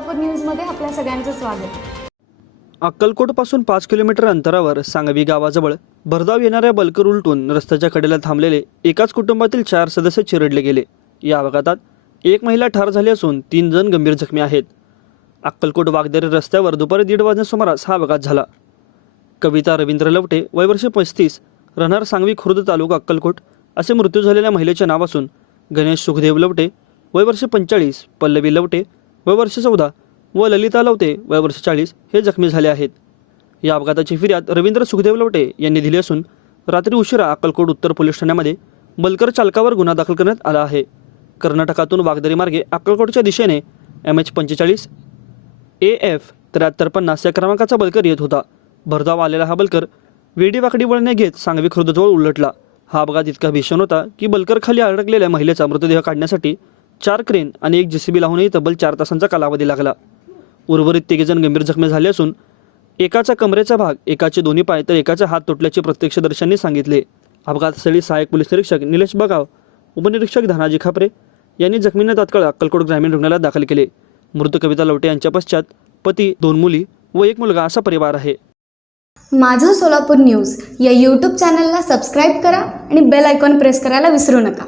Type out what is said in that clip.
सोलापूर न्यूजमध्ये आपल्या सगळ्यांचं स्वागत। अक्कलकोटपासून 5 किलोमीटर अंतरावर सांगवी गावाजवळ भरधाव येणाऱ्या बल्कर उलटून रस्त्याच्या कडेला थांबलेले एकाच कुटुंबातील 4 सदस्य चिरडले गेले। या अपघातात एक महिला ठार झाली असून 3 जण गंभीर जखमी आहेत। अक्कलकोट वागदरी रस्त्यावर दुपारी 1:30 वाजण्याच्या सुमारास हा अपघात झाला। कविता रवींद्र लवटे वय वर्ष 35 राहणार सांगवी खुर्द तालुका अक्कलकोट असे मृत्यू झालेल्या महिलेचे नाव असून गणेश सुखदेव लवटे वय वर्ष 45, पल्लवी लवटे वय वर्ष 14 व ललिता लवटे वय वर्ष 40 हे जखमी झाले आहेत। या अपघाताची फिर्याद रवींद्र सुखदेव लवटे यांनी दिली असून रात्री उशिरा अक्कलकोट उत्तर पोलीस ठाण्यामध्ये बल्कर चालकावर गुन्हा दाखल करण्यात आला आहे। कर्नाटकातून वागदरी मार्गे अक्कलकोटच्या दिशेने MH45 AF 7350 या क्रमांकाचा बल्कर येत होता। भरधाव आलेला हा बल्कर वेडी वाकडी वळणे घेत सांगवी खुर्दजवळ उलटला। हा अपघात इतका भीषण होता की बल्कर खाली अडकलेल्या महिलेचा मृतदेह काढण्यासाठी 4 क्रेन आणि 1 JCB लावूनही तब्बल 4 तासांचा कालावधी लागला। उर्वरित 3 जण गंभीर जखमी झाले असून एकाचा कमरेचा भाग, एकाचे दोन्ही पाय तर एकाचा हात तुटल्याचे प्रत्यक्षदर्शींनी सांगितले। अपघातस्थळी सहाय्यक पोलीस निरीक्षक निलेश बगाव, उपनिरीक्षक धनाजी खापरे यांनी जखमींना तात्काळ अक्कलकोट ग्रामीण रुग्णालयात दाखल केले। मृत कविता लवटे यांच्या पश्चात पती, 2 मुली व 1 मुलगा असा परिवार आहे। माझं सोलापूर न्यूज या YouTube चॅनलला सबस्क्राईब करा आणि बेल आयकॉन प्रेस करायला विसरू नका।